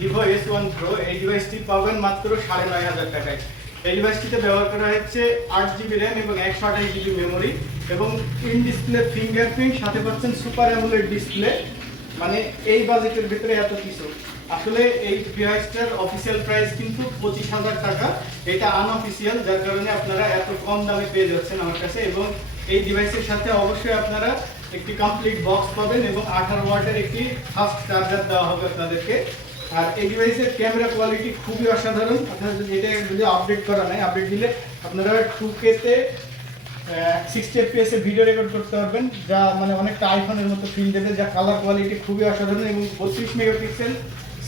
Vivo S1 Pro এই ডিভাইসটি পাবেন মাত্র ৯,৫০০ টাকায়। এই ডিভাইসটিতে ব্যবহার করা হচ্ছে 8GB RAM এবং 128GB মেমোরি এবং ইন ডিসপ্লে ফিঙ্গারপ্রিন্ট, সাথে পাচ্ছেন সুপার অ্যামোলেড ডিসপ্লে। মানে এই বাজেটের ভিতরে এত কিছু। আসলে এই ডিভাইসটার অফিসিয়াল প্রাইস কিন্তু 25,০০০ টাকা, এটা আনঅফিসিয়াল, যার কারণে আপনারা এত কম দামে পেয়ে যাচ্ছেন আমার কাছে। এবং এই ডিভাইসের সাথে অবশ্যই আপনারা একটি কমপ্লিট বক্স পাবেন এবং 18 ওয়াটের একটি ফাস্ট চার্জার দেওয়া হবে আপনাদেরকে। আর এই ডিভাইসের ক্যামেরা কোয়ালিটি খুবই অসাধারণ। আপনারা এটা যদি আপডেট করা নাই, আপডেট দিলে আপনারা 2K তে 60 FPS এ ভিডিও রেকর্ড করতে পারবেন, যা মানে অনেকটা আইফোনের মতো ফিল দেবে, যা কালার কোয়ালিটি খুবই অসাধারণ এবং 32 মেগাপিক্সেল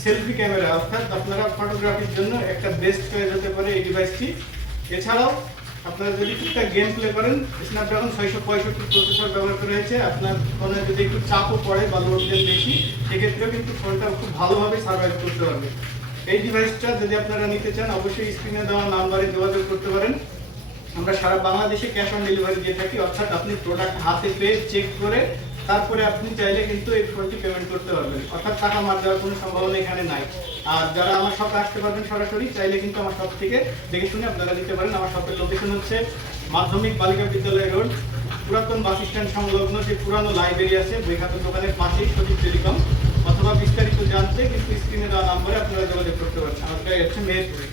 সেলফি ক্যামেরা, অর্থাৎ আপনারা ফটোগ্রাফির জন্য একটা বেস্ট চয়েস হতে পারে এই ডিভাইসটি। এছাড়াও আপনারা যদি ঠিকঠাক গেম প্লে করেন, স্ন্যাপড্রাগন 665 প্রসেসর ব্যবহার করা হয়েছে। আপনার ফোনে যদি একটু চাপও পড়ে বা লোড দেন বেশি, সেক্ষেত্রেও কিন্তু ফোনটা খুব ভালোভাবে সার্ভাইভ করতে পারবে। এই ডিভাইসটা যদি আপনারা নিতে চান, অবশ্যই স্ক্রিনে দেওয়া নাম্বারে যোগাযোগ করতে পারেন। আমরা সারা বাংলাদেশে ক্যাশ অন ডেলিভারি দিয়ে থাকি, অর্থাৎ আপনি প্রোডাক্ট হাতে পেয়ে চেক করে তারপরে আপনি চাইলে কিন্তু এই ফোনটি পেমেন্ট করতে পারবেন, অর্থাৎ টাকা মার দেওয়ার কোনো সম্ভাবনা এখানে নাই। আর যারা আমার শপে আসতে পারবেন সরাসরি, চাইলে কিন্তু আমার শপ থেকে দেখে শুনে আপনারা নিতে পারেন। আমার শপের লোকেশন হচ্ছে মাধ্যমিক বালিকা বিদ্যালয় রোড, পুরাতন বাস স্ট্যান্ড সংলগ্ন যে পুরানো লাইব্রেরি আছে বইখাতা দোকানের পাশেই সঠিক টেলিকম। অথবা বিস্তারিত জানতে কিন্তু স্ক্রিনে দেওয়া নাম্বারে আপনারা যোগাযোগ করতে পারেন। আমার হচ্ছে মেহেরপুরে।